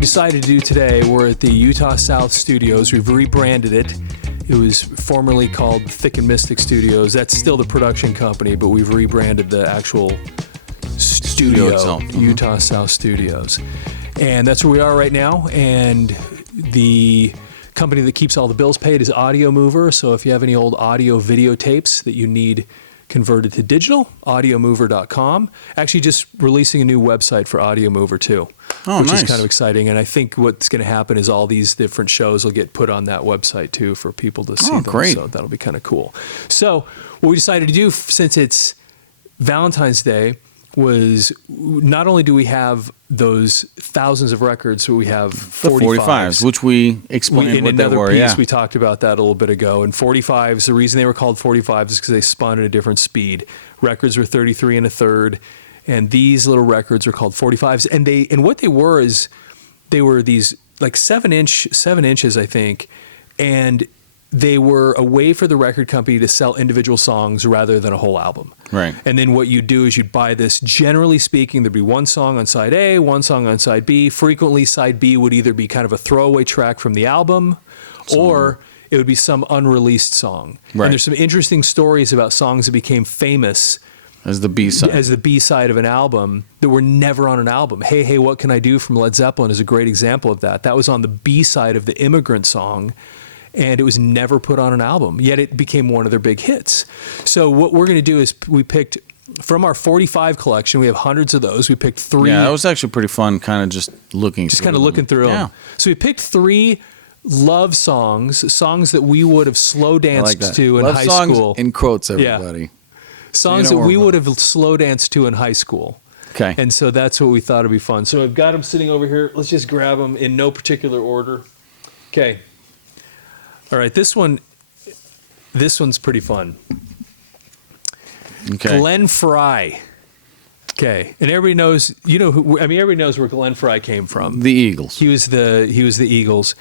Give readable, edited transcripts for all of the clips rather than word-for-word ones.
we decided to do today, we're at the Utah South Studios. We've rebranded it. It was formerly called Thick and Mystic Studios. That's still the production company, but we've rebranded the actual studio itself. Utah South Studios. And that's where we are right now. And the company that keeps all the bills paid is Audio Mover. So if you have any old audio videotapes that you need converted to digital, audiomover.com. Actually just releasing a new website for Audio Mover too, which is kind of exciting. And I think what's going to happen is all these different shows will get put on that website too for people to see them. Great. So that'll be kind of cool. So what we decided to do, since it's Valentine's Day, was not only do we have those thousands of records, but we have 45s, which we explained what they were. In another piece, we talked about that a little bit ago. And 45s, the reason they were called 45s is because they spun at a different speed. Records were 33 1/3, and these little records are called 45s. And what they were is they were these like 7 inches, I think, and they were a way for the record company to sell individual songs rather than a whole album. Right. And then what you'd do is you'd buy this, generally speaking, there'd be one song on side A, one song on side B. Frequently, side B would either be kind of a throwaway track from the album, or it would be some unreleased song. Right. And there's some interesting stories about songs that became famous as the B-side. As the B-side of an album that were never on an album. Hey, Hey, What Can I Do from Led Zeppelin is a great example of that. That was on the B-side of the Immigrant Song, and it was never put on an album, yet it became one of their big hits. So what we're going to do is we picked, from our 45 collection, we have hundreds of those. We picked 3. Yeah, that was actually pretty fun, kind of just looking through them. So we picked 3 love songs that we would have slow danced to in high school. In quotes, everybody. Yeah. Songs that we would have slow danced to in high school. Okay. And so that's what we thought would be fun. So I've got them sitting over here. Let's just grab them in no particular order. Okay. All right, this one's pretty fun. Okay. Glen Frey. Okay, and everybody knows, everybody knows where Glen Frey came from. The Eagles. He was the Eagles,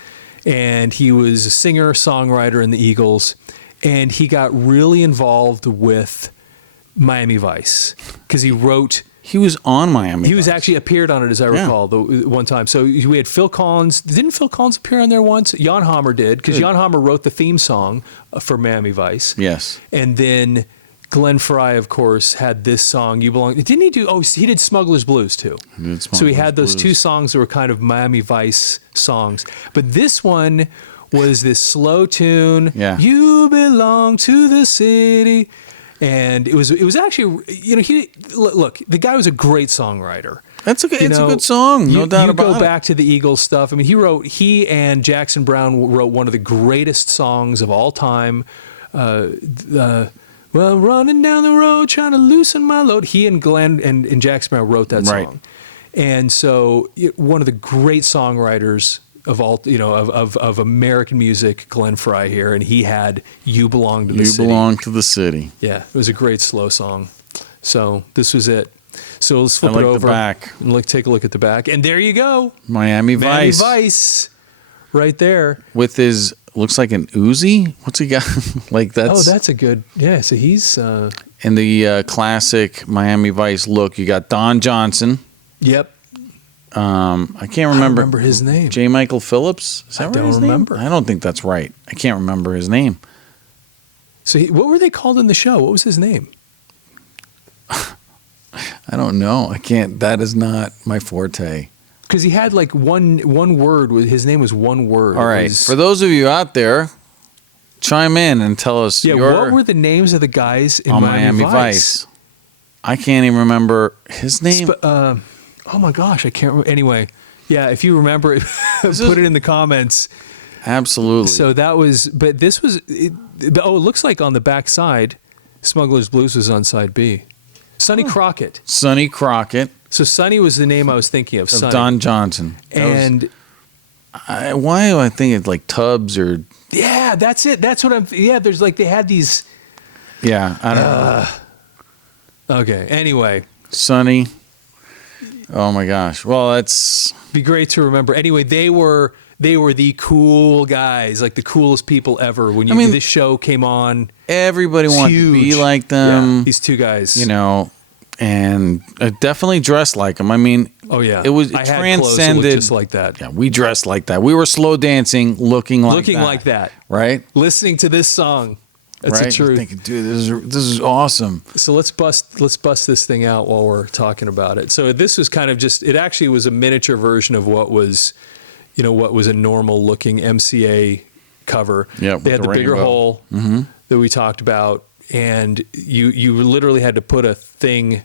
and he was a singer, songwriter in the Eagles, and he got really involved with Miami Vice because he wrote. He was on Miami. He was actually appeared on it, as I recall, the one time. So we had Phil Collins. Didn't Phil Collins appear on there once? Jan Hammer did, because Jan Hammer wrote the theme song for Miami Vice. Yes. And then Glen Frey, of course, had this song, You Belong. Didn't he do? Oh, he did Smuggler's Blues too. So he had those 2 songs that were kind of Miami Vice songs. But this one was this slow tune. Yeah. You belong to the city. And it was actually, look, the guy was a great songwriter. That's okay. It's a good song, no doubt about it. You go back to the Eagles stuff. I mean, he and Jackson Browne wrote one of the greatest songs of all time. Well, running down the road, trying to loosen my load. He and Glenn and Jackson Browne wrote that song. And so one of the great songwriters of all, of American music, Glen Frey here, and he had "You Belong to the City." You Belong to the City. Yeah, it was a great slow song. So this was it. So let's flip it over. The back. And take a look at the back, and there you go, Miami Vice. Miami Vice, right there. With his looks like an Uzi. What's he got? That's a good. Yeah, so he's in the classic Miami Vice look. You got Don Johnson. Yep. I can't remember. His name. J. Michael Phillips? Is that I don't remember. I don't think that's right. I can't remember his name. So what were they called in the show? What was his name? I don't know. I can't. That is not my forte. Because he had like one word. His name was one word. All right. For those of you out there, chime in and tell us. Yeah. What were the names of the guys in Miami Vice? I can't even remember his name. Oh my gosh, I can't remember. Anyway, yeah, if you remember it, put it in the comments. Absolutely. So that was, but this was, it looks like on the back side, Smuggler's Blues was on side B. Sonny Crockett. Sonny Crockett. So Sonny was the name I was thinking of. Sonny. Don Johnson. Why do I think it's like Tubbs or? Yeah, that's it. That's what there's like, they had these. Yeah, I don't know. Okay, anyway. Sonny. Oh my gosh. Well, that's be great to remember. Anyway, they were the cool guys, like the coolest people ever. When this show came on, everybody wanted to be like them. Yeah, these 2 guys, and definitely dressed like them. I mean, Oh yeah. It I had clothes that looked transcended just like that. Yeah, we dressed like that. We were slow dancing, looking like that. Right? Listening to this song. That's right? the truth. You're thinking, dude, this is awesome. So let's bust this thing out while we're talking about it. So this was kind of just, it actually was a miniature version of what was a normal looking MCA cover. Yeah, they had the bigger hole that we talked about, and you literally had to put a thing.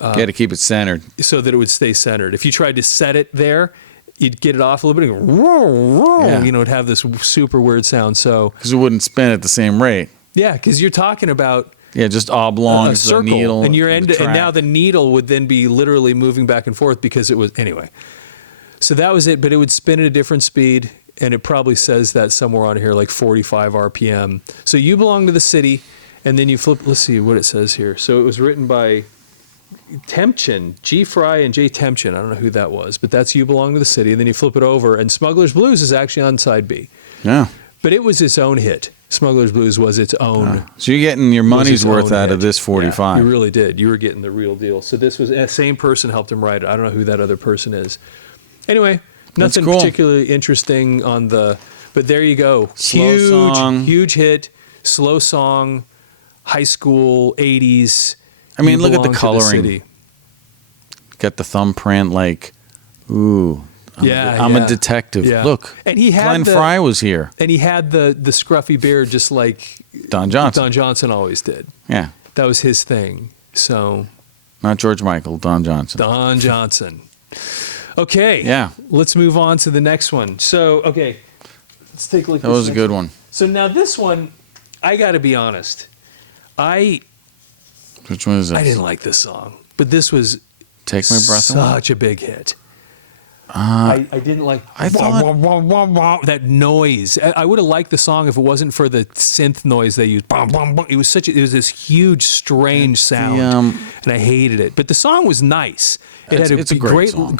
You had to keep it centered so that it would stay centered. If you tried to set it there, you'd get it off a little bit and go, whoa, whoa, it'd have this super weird sound. So because it wouldn't spin at the same rate. Yeah, because you're talking about just oblong a circle, the needle, and now the needle would then be literally moving back and forth because it was anyway. So that was it, but it would spin at a different speed, and it probably says that somewhere on here, like 45 RPM. So You Belong to the City, and then you flip. Let's see what it says here. So it was written by Tempchin, G. Frye and J. Tempchin. I don't know who that was, but that's You Belong to the City. And then you flip it over, and Smuggler's Blues is actually on side B. Yeah. But it was its own hit. Smuggler's Blues was its own. So you're getting your money's worth out of this 45. Yeah, you really did. You were getting the real deal. So this was the same person helped him write it. I don't know who that other person is. Anyway, nothing particularly interesting on the. But there you go. Slow song. Huge hit. Slow song. High school 80s. I mean, look at the coloring. Got the thumbprint, like, ooh. I'm a detective. Yeah. Look, and he had Glen Frey was here. And he had the scruffy beard just like Don Johnson. Don Johnson always did. Yeah. That was his thing. So. Not George Michael, Don Johnson. Don Johnson. Okay. Yeah. Let's move on to the next one. So, okay. Let's take a look at this. That was a good one. So now this one, I got to be honest. Which one is this? I didn't like this song, but this was Take My Breath Away. Such a big hit. I didn't like that noise. I would have liked the song if it wasn't for the synth noise they used. It was this huge, strange sound, and I hated it. But the song was nice. It's a great song.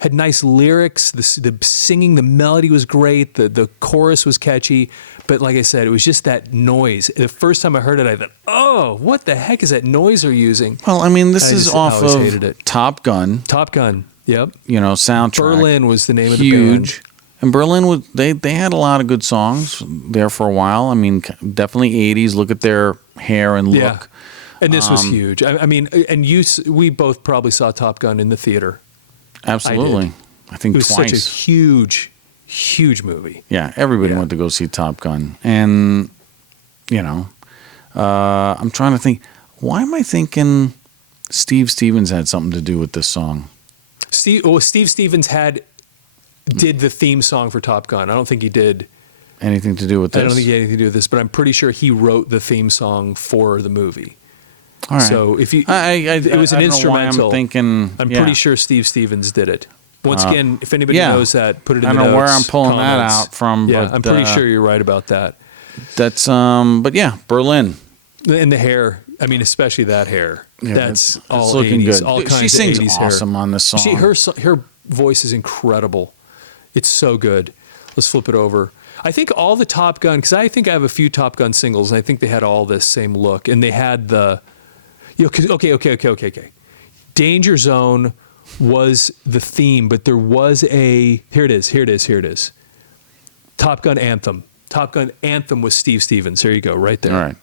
Had nice lyrics. The singing, the melody was great. The chorus was catchy. But like I said, it was just that noise. The first time I heard it, I thought, "Oh, what the heck is that noise they're using?" Well, I mean, this is off of Top Gun. Top Gun. Yep. Soundtrack. Berlin was the name of the band. Huge. And Berlin they had a lot of good songs there for a while. I mean, definitely 80s. Look at their hair and look. Yeah. And this was huge. I mean, and we both probably saw Top Gun in the theater. Absolutely. I think twice. It was such a huge, huge movie. Yeah, everybody went to go see Top Gun. And, I'm trying to think, why am I thinking Steve Stevens had something to do with this song? Steve Stevens did the theme song for Top Gun. I don't think he did anything to do with this. I don't think he had anything to do with this, but I'm pretty sure he wrote the theme song for the movie. All right. So if you, it was an instrumental. I'm pretty sure Steve Stevens did it. Once again, if anybody knows that, put it in the notes. I don't know where I'm pulling that out from. Yeah, but, I'm pretty sure you're right about that. That's but yeah, Berlin. And the hair. I mean, especially that hair. Yeah, that's all it's looking 80s, good. all kinds she sings of 80s awesome hair. on this song. Her voice is incredible. It's so good. Let's flip it over. I think all the Top Gun, because I think I have a few Top Gun singles, and I think they had all this same look, and they had the, okay. Danger Zone was the theme, but there was here it is. Top Gun Anthem. Top Gun Anthem was Steve Stevens. There you go, right there. All right.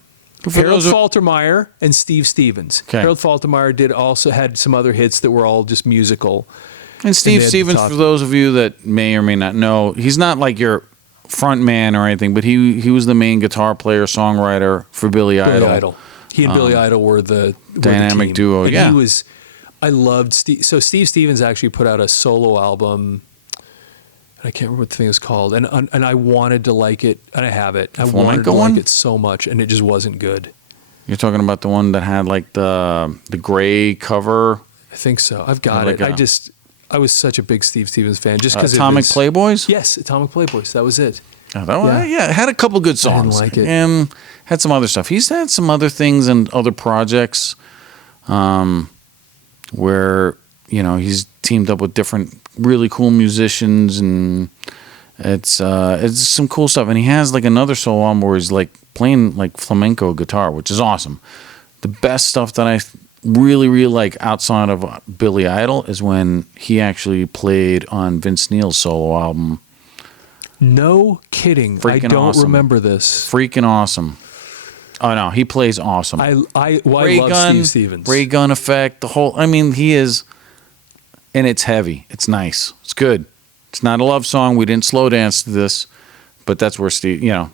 Harold Faltermeyer and Steve Stevens. Okay. Harold Faltermeyer also had some other hits that were all just musical. And Steve Stevens, for those of you that may or may not know, he's not like your front man or anything, but he was the main guitar player, songwriter for Billy Idol. He and Billy Idol were the dynamic duo. And yeah, I loved Steve. So Steve Stevens actually put out a solo album. I can't remember what the thing is called, and I wanted to like it, and I have it. I wanted to like it so much, and it just wasn't good. You're talking about the one that had like the gray cover. I think so. I've got it. I was such a big Steve Stevens fan just because Atomic Playboys. Yes, Atomic Playboys. That was it. Yeah, it had a couple good songs. I didn't like it. And had some other stuff. He's had some other things and other projects, where he's teamed up with different really cool musicians, and it's some cool stuff. And he has like another solo album where he's like playing like flamenco guitar, which is awesome. The best stuff that really, really like outside of Billy Idol is when he actually played on Vince Neil's solo album. No kidding. Freaking I don't awesome. remember this. Freaking awesome. Oh no, he plays awesome. I Ray love gun, Steve Stevens. Ray gun effect, the whole. I mean, he is, and it's heavy. It's nice. It's good. It's not a love song. We didn't slow dance to this, but that's where Steve. Yeah.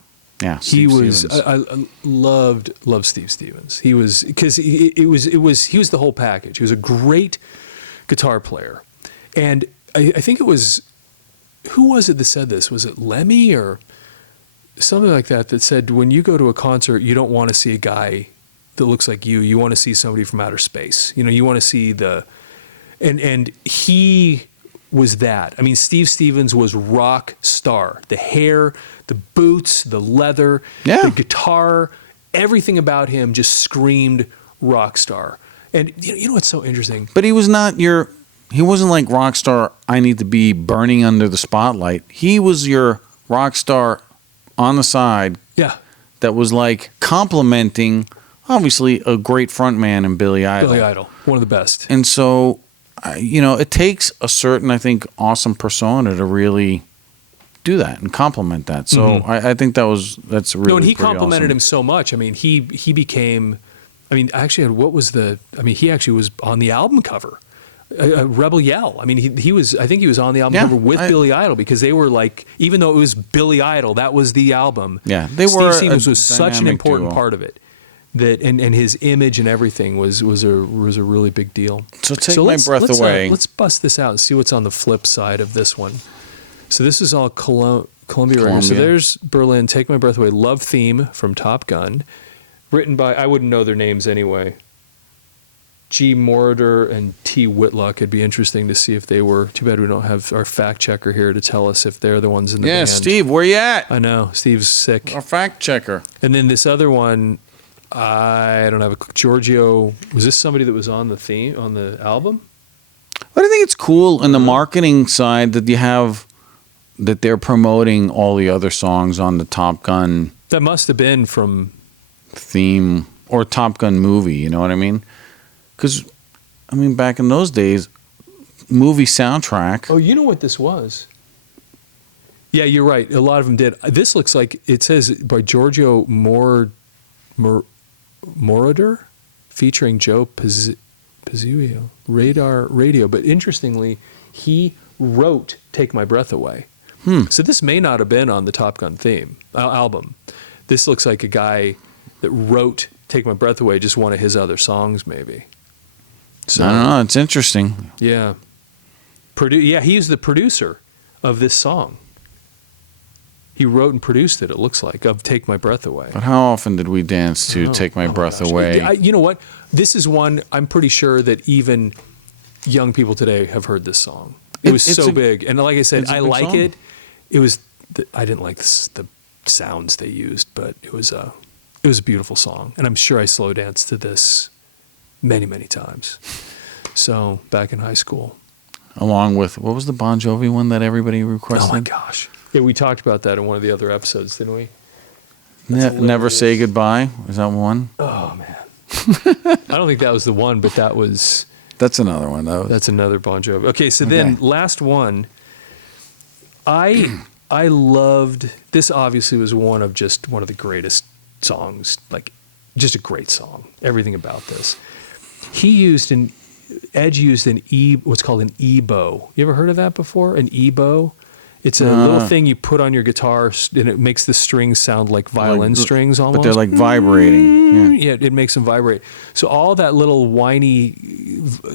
He was. Stevens. I loved Steve Stevens. He was because he was the whole package. He was a great guitar player, and I think it was, who was it that said this? Was it Lemmy or something like that? That said, when you go to a concert, you don't want to see a guy that looks like you. You want to see somebody from outer space. You want to see and he was that. I mean, Steve Stevens was rock star. The hair, the boots, the leather, the guitar, everything about him just screamed rock star. And you know what's so interesting? But he was not he wasn't like rock star, I need to be burning under the spotlight. He was your rock star on the side. Yeah. That was like complimenting, obviously, a great frontman in Billy Idol. Billy Idol, one of the best. And so, it takes a certain, I think, awesome persona to really do that and compliment that. So I think that's really and he pretty complimented awesome. him so much. I mean, he became. I mean, actually, what was the? I mean, he actually was on the album cover. Rebel Yell. I mean, he was. I think he was on the album cover with Billy Idol because they were like, even though it was Billy Idol, that was the album. Yeah, Steve Stevens was such an important part of it. That and his image and everything was a really big deal. So take my breath away. Let's bust this out and see what's on the flip side of this one. So this is all Columbia right here. So there's Berlin, Take My Breath Away, Love Theme from Top Gun, written by, I wouldn't know their names anyway, G. Moroder and T. Whitlock. It'd be interesting to see if they were. Too bad we don't have our fact checker here to tell us if they're the ones in the band. Yeah, Steve, where you at? I know, Steve's sick. Our fact checker. And then this other one, I don't have a Giorgio. Was this somebody that was on the album? But I think it's cool in the marketing side that you have that they're promoting all the other songs on the Top Gun. That must have been from theme or Top Gun movie. You know what I mean? Because I mean, back in those days, movie soundtrack. Oh, you know what this was? Yeah, you're right. A lot of them did. This looks like it says by Giorgio Moroder, featuring Joe Pizzuio, Radar Radio. But interestingly, he wrote "Take My Breath Away." So this may not have been on the Top Gun theme album. This looks like a guy that wrote "Take My Breath Away," just one of his other songs, maybe. So, I don't know. It's interesting. Yeah. He's the producer of this song. He wrote and produced it, it looks like, of Take My Breath Away. But how often did we dance to Take My Breath Away? You know what? This is one I'm pretty sure that even young people today have heard this song. It was so big. And like I said, I like it. It was, I didn't like the sounds they used, but it was a beautiful song. And I'm sure I slow danced to this many, many times. So back in high school. Along with, what was the Bon Jovi one that everybody requested? Oh my gosh. Yeah, we talked about that in one of the other episodes, didn't we? Never Say Goodbye. Was that one? Oh man. I don't think that was the one, but that was. That's another one. That's another Bon Jovi. Okay, so then last one. I loved this. Obviously, was one of the greatest songs. Like, just a great song. Everything about this. Edge used what's called an EBow. You ever heard of that before? An EBow? It's a little thing you put on your guitar, and it makes the strings sound like violin strings almost. But they're like vibrating. Yeah, it makes them vibrate. So all that little whiny,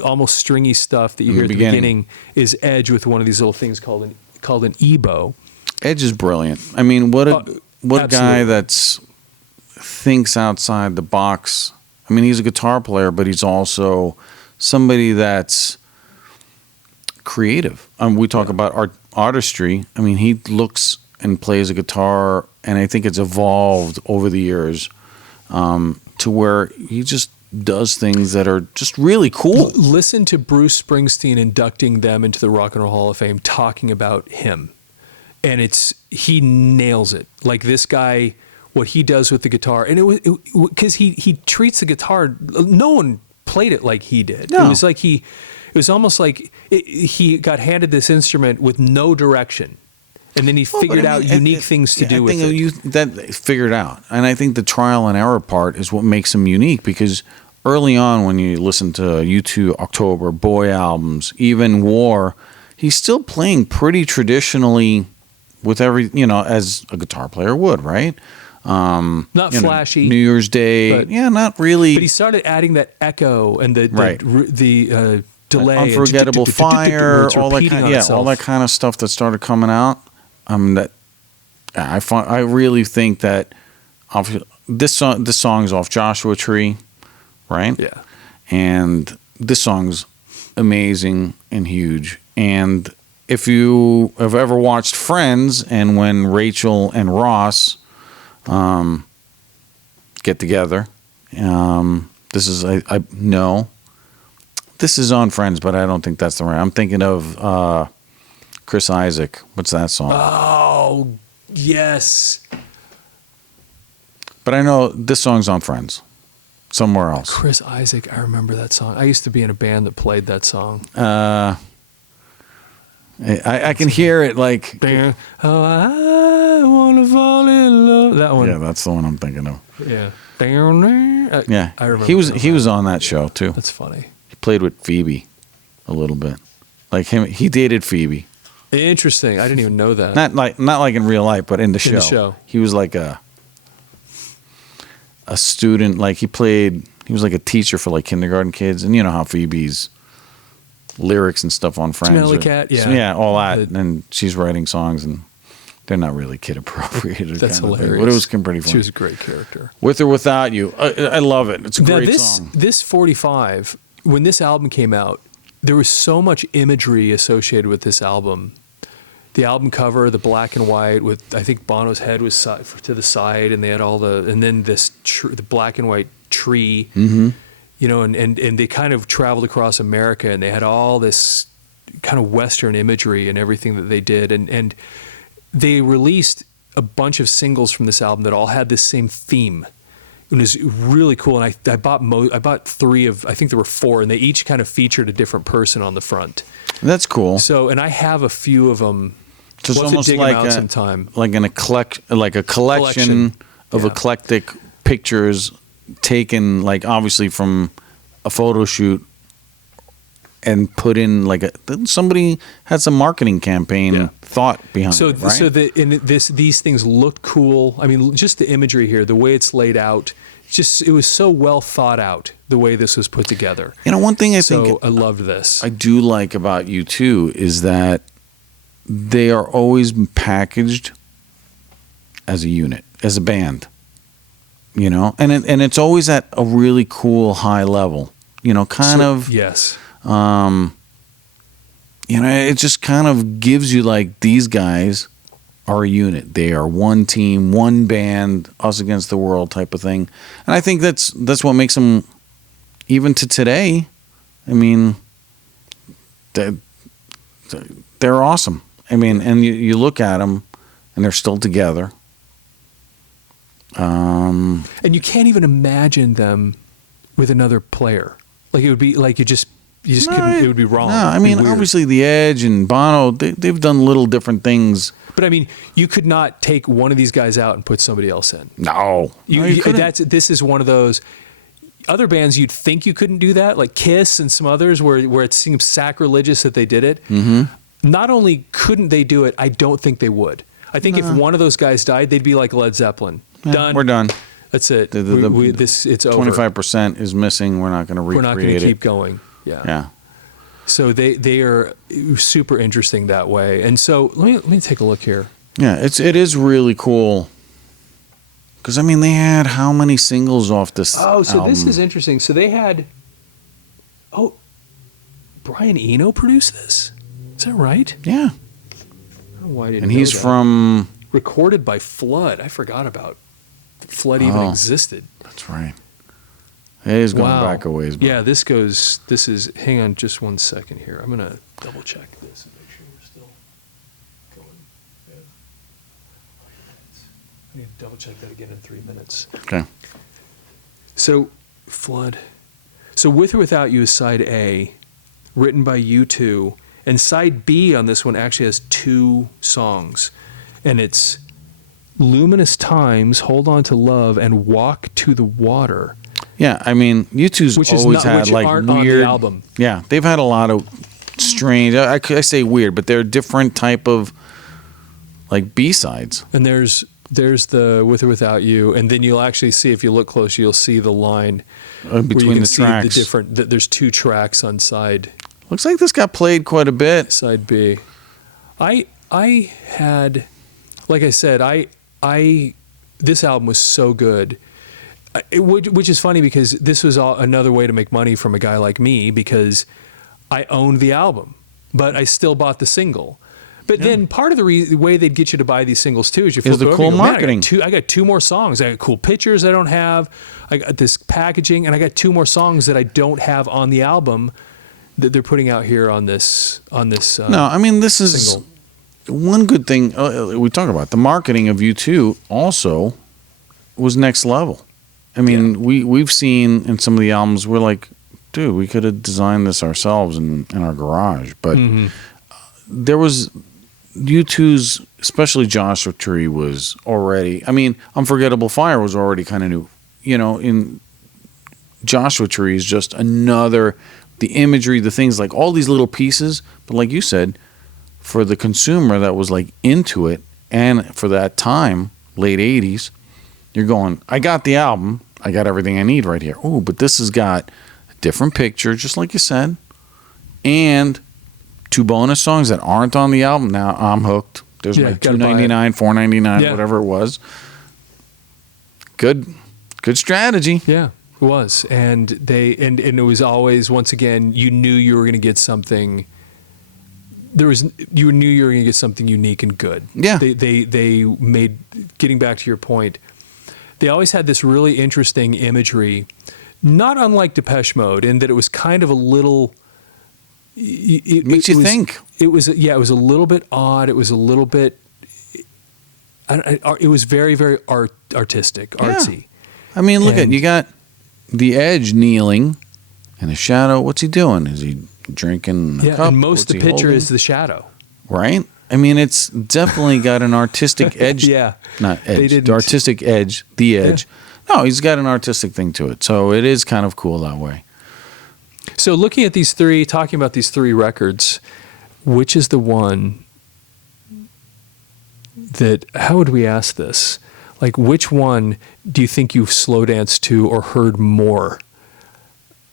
almost stringy stuff that you hear at the beginning is Edge with one of these little things called an EBow. Edge is brilliant. I mean, what guy that's thinks outside the box. I mean, he's a guitar player, but he's also somebody that's creative. We talk about artistry. I mean, he looks and plays a guitar, and I think it's evolved over the years to where he just does things that are just really cool. Listen to Bruce Springsteen inducting them into the Rock and Roll Hall of Fame, talking about him, and he nails it. Like this guy, what he does with the guitar, and it was because he treats the guitar. No one played it like he did. No. It was almost like he got handed this instrument with no direction. And then he figured out unique things to do with it. That figured out. And I think the trial and error part is what makes him unique, because early on when you listen to U2, October, Boy albums, even War, he's still playing pretty traditionally with as a guitar player would, right? Not flashy. New Year's Day. Not really. But he started adding that echo and the delay. Unforgettable Fire, all that kind of stuff that started coming out. I really think that this song's off Joshua Tree, right? Yeah. And this song's amazing and huge. And if you have ever watched Friends, and when Rachel and Ross get together, this is this is on Friends, but I don't think that's the right. I'm thinking of Chris Isaac. What's that song? Oh, yes. But I know this song's on Friends. Somewhere else. Chris Isaac, I remember that song. I used to be in a band that played that song. I can hear it like... Oh, I want to fall in love. That one. Yeah, that's the one I'm thinking of. Yeah. Down there. Yeah. I remember. He was on that show, too. That's funny. He played with Phoebe a little bit. Like him, he dated Phoebe. Interesting. I didn't even know that. Not like in real life, but in the show. In the show. He was like a student. Like he was like a teacher for like kindergarten kids. And you know how Phoebe's lyrics and stuff on Friends. Smelly Cat, yeah. So, yeah, all that. And she's writing songs, and they're not really kid appropriate. That's hilarious. But it was pretty fun. She was a great character. With or Without You. I love it. It's a great song. This 45, when this album came out, there was so much imagery associated with this album. The album cover, the black and white with, I think Bono's head was to the side, and they had and then the black and white tree, and they kind of traveled across America, and they had all this kind of Western imagery and everything that they did. And they released a bunch of singles from this album that all had this same theme. It was really cool. And I bought 3 of, I think there were 4, and they each kind of featured a different person on the front. That's cool. So, and I have a few of them. So it's almost like a collection of eclectic pictures taken, like obviously from a photo shoot, and put in somebody had some marketing campaign thought behind it, right? So these things looked cool. I mean, just the imagery here, the way it's laid out, it was so well thought out, the way this was put together. One thing I think I loved this. I do like about U2 is that they are always packaged as a unit, as a band, and it's always at a really cool high level, Yes. It just kind of gives you like, these guys are a unit. They are one team, one band, us against the world type of thing. And I think that's what makes them, even to today, I mean, they're awesome. I mean, and you look at them, and they're still together. And you can't even imagine them with another player. Like, it would be like you just couldn't. It would be wrong. No, I mean, obviously the Edge and Bono, they've done little different things. But I mean, you could not take one of these guys out and put somebody else in. No, this is one of those other bands you'd think you couldn't do that, like Kiss and some others, where it seems sacrilegious that they did it. Mm-hmm. Not only couldn't they do it, I don't think they would. I think if one of those guys died, they'd be like Led Zeppelin. Done. We're done. That's it. It's over. 25% is missing. We're not going to recreate it. We're not going to keep going. Yeah. So they are super interesting that way. And so let me take a look here. Yeah, it is really cool. Because, I mean, they had how many singles off this album? This is interesting. So they had... Oh, Brian Eno produced this? Is that right? Yeah. I don't know why I didn't And know he's that. From... Recorded by Flood. I forgot about Flood even existed. That's right. It is going back a ways. But. Yeah, hang on just one second here. I'm going to double check this and make sure we're still going. I need to double check that again in 3 minutes. Okay. So, Flood. So With or Without You is side A, written by U2, and side B on this one actually has 2 songs, and it's Luminous Times, Hold On to Love, and Walk to the Water. Yeah, I mean, U2's always had like aren't weird. On the album. Yeah, they've had a lot of strange. I say weird, but they're different type of like B-sides. And there's the With or Without You, and then you'll actually see, if you look close, you'll see the line between the tracks. There's 2 tracks on side. Looks like this got played quite a bit. Side B. I had, like I said, this album was so good. Which is funny because this was another way to make money from a guy like me, because I owned the album, but I still bought the single. But then part of the way they'd get you to buy these singles too is you flip the over cool and go, marketing. I got 2 more songs. I got cool pictures I don't have. I got this packaging, and I got 2 more songs that I don't have on the album that they're putting out here on this. No, I mean, this is single. One good thing we talk about. The marketing of U2 also was next level. I mean, we've seen in some of the albums, we're like, dude, we could have designed this ourselves in our garage. But there was U2's, especially Joshua Tree, was already, I mean, Unforgettable Fire was already kind of new. You know, in Joshua Tree is just another, the imagery, the things, like all these little pieces. But like you said, for the consumer that was like into it, and for that time, late 80s, you're going, I got the album. I got everything I need right here. Oh, but this has got a different picture, just like you said, and 2 bonus songs that aren't on the album. Now I'm hooked. There's my $2.99, $4.99, whatever it was. Good strategy. Yeah, it was, and it was always, once again, you knew you were going to get something. You knew you were going to get something unique and good. Yeah. They made, getting back to your point, they always had this really interesting imagery, not unlike Depeche Mode, in that it was kind of a little. It makes you think. It was a little bit odd. It was a little bit. It was very, very artistic, artsy. Yeah. I mean, look at, you got the Edge kneeling in the shadow. What's he doing? Is he drinking a cup? And most of the picture holding? is the shadow. Right? I mean, it's definitely got an artistic edge. Yeah. Not edge. The artistic edge. The edge. Yeah. No, he's got an artistic thing to it. So it is kind of cool that way. So talking about these 3 records, which is the one that, how would we ask this? Like, which one do you think you've slow danced to or heard more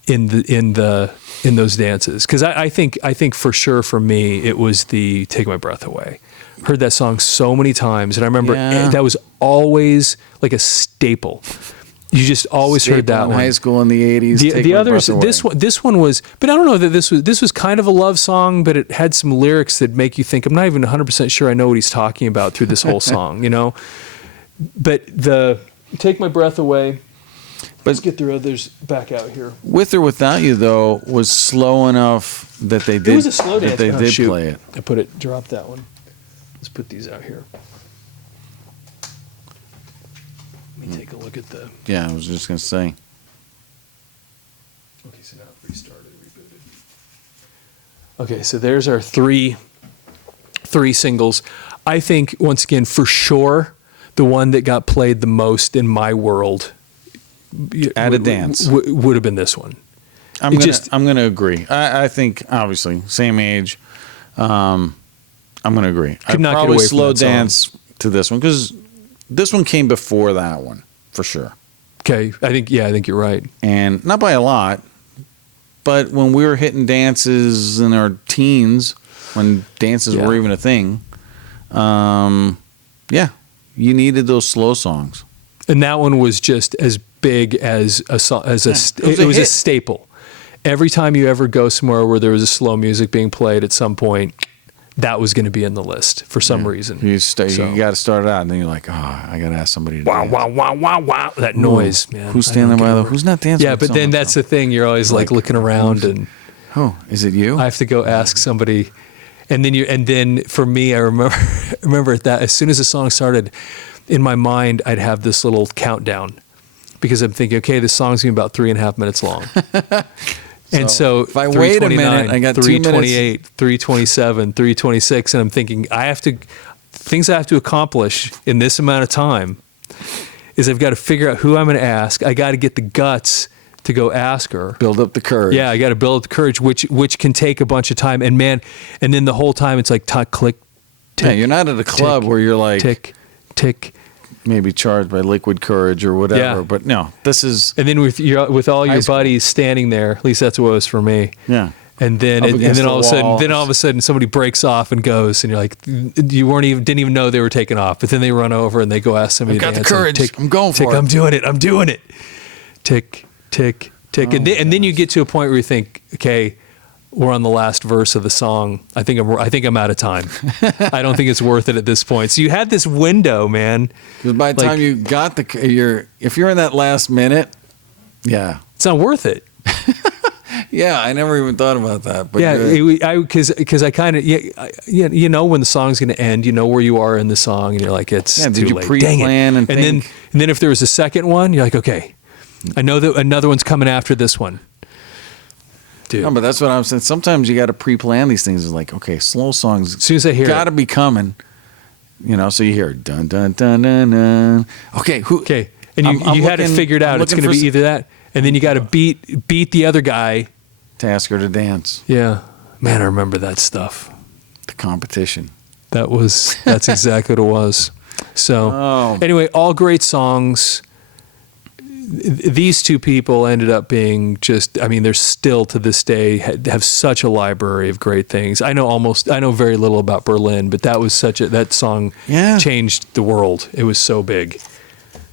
in those dances? Because I think for sure for me it was the Take My Breath Away. Heard that song so many times, and I remember that was always like a staple. You just always heard that one. High school in the 80s. The others, this one was, but I don't know that this was kind of a love song, but it had some lyrics that make you think, I'm not even 100% sure I know what he's talking about through this whole song, you know? But the Take My Breath Away, let's get the others back out here. With or Without You, though, was slow enough that they did. It was a slow dance. That they did play it. Drop that one. Let's put these out here. Let me take a look at the. Yeah, I was just going to say. Okay, so now it restarted, rebooted. Okay, so there's our three singles. I think, once again, for sure, the one that got played the most in my world at a dance would have been this one. I'm going to agree. I think, obviously, same age. I'm going to agree. I'd probably slow dance to this one because this one came before that one, for sure. Okay, I think you're right. And not by a lot, but when we were hitting dances in our teens, when dances were even a thing, you needed those slow songs. And that one was just as big as it was a staple. Every time you ever go somewhere where there was a slow music being played at some point, that was going to be in the list for some reason. You got to start it out, and then you're like, I got to ask somebody to dance. Wow. That noise, man. Who's standing by who's not dancing? Yeah, but then that's the thing. You're always like looking around and. Oh, is it you? I have to go ask somebody. And then for me, I remember that as soon as the song started, in my mind, I'd have this little countdown because I'm thinking, okay, this song's gonna be about 3.5 minutes long. And so if I wait a minute, I got 2 minutes. 3:28, 3:27, 3:26, and I'm thinking things I have to accomplish in this amount of time is I've got to figure out who I'm going to ask. I got to get the guts to go ask her. Build up the courage. Yeah, I got to build up the courage, which can take a bunch of time. And man, and then the whole time it's like click, tick. Yeah, you're not at a club where you're like tick, tick. Maybe charged by liquid courage or whatever. Yeah. But no, this is. And then with all your buddies standing there, at least that's what it was for me. Yeah. And then all of a sudden somebody breaks off and goes, and you're like, didn't even know they were taking off. But then they run over and they go ask somebody. I've got the courage. I'm going for it. I'm doing it. Tick, tick, tick. And then you get to a point where you think, okay, we're on the last verse of the song. I think I'm out of time. I don't think it's worth it at this point. So you had this window, man. Because by the time you got if you're in that last minute, yeah, it's not worth it. Yeah, I never even thought about that. But yeah, because I kind of you know when the song's going to end, you know where you are in the song, and you're like, it's too late. Did you pre-plan and think? And then if there was a second one, you're like, okay, I know that another one's coming after this one. Dude. No, but that's what I'm saying. Sometimes you got to pre-plan these things. It's like, okay, slow songs. As soon as I hear got to be coming. You know, so you hear dun dun dun dun dun. Okay, and you had it figured out. It's going to be either that, and then you got to beat the other guy to ask her to dance. Yeah, man, I remember that stuff. The competition. That's exactly what it was. So anyway, all great songs. These two people ended up being they're still to this day have such a library of great things. I know very little about Berlin, but that was that song changed the world. It was so big,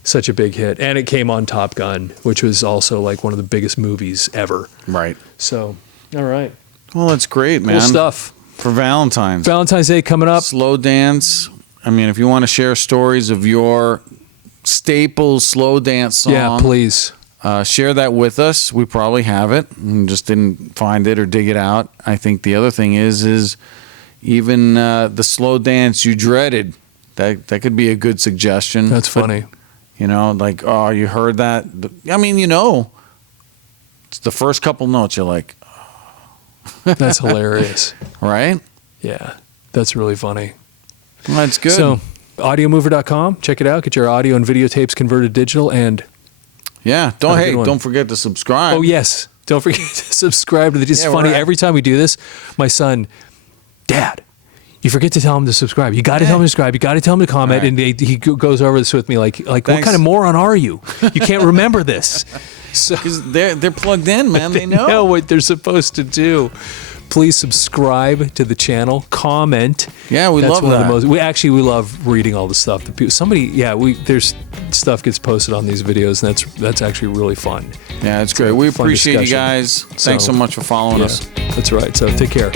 such a big hit. And it came on Top Gun, which was also like one of the biggest movies ever. Right. So, all right. Well, that's great, man. Cool stuff. For Valentine's Day coming up. Slow dance. I mean, if you want to share stories of your staple slow dance song, yeah, please share that with us. We probably have it and just didn't find it or dig it out. I think the other thing is even the slow dance you dreaded. That could be a good suggestion. That's funny. You know, like, oh, you heard that? I mean, it's the first couple notes. You're like, oh. That's hilarious, right? Yeah, that's really funny. Well, that's good. So, audiomover.com. Check it out. Get your audio and videotapes converted digital. And don't forget to subscribe. Oh yes, don't forget to subscribe to the. It's funny every time we do this. My son, Dad, you forget to tell him to subscribe. You got to tell him to subscribe. You got to tell him to comment. Right. And he goes over this with me like what kind of moron are you? You can't remember this. Because they're plugged in, man. They know what they're supposed to do. Please subscribe to the channel. Comment. Yeah, we love that. We love reading all the stuff that people. There's stuff gets posted on these videos, and that's actually really fun. Yeah, it's great. We appreciate you guys. Thanks so much for following us. That's right. So take care.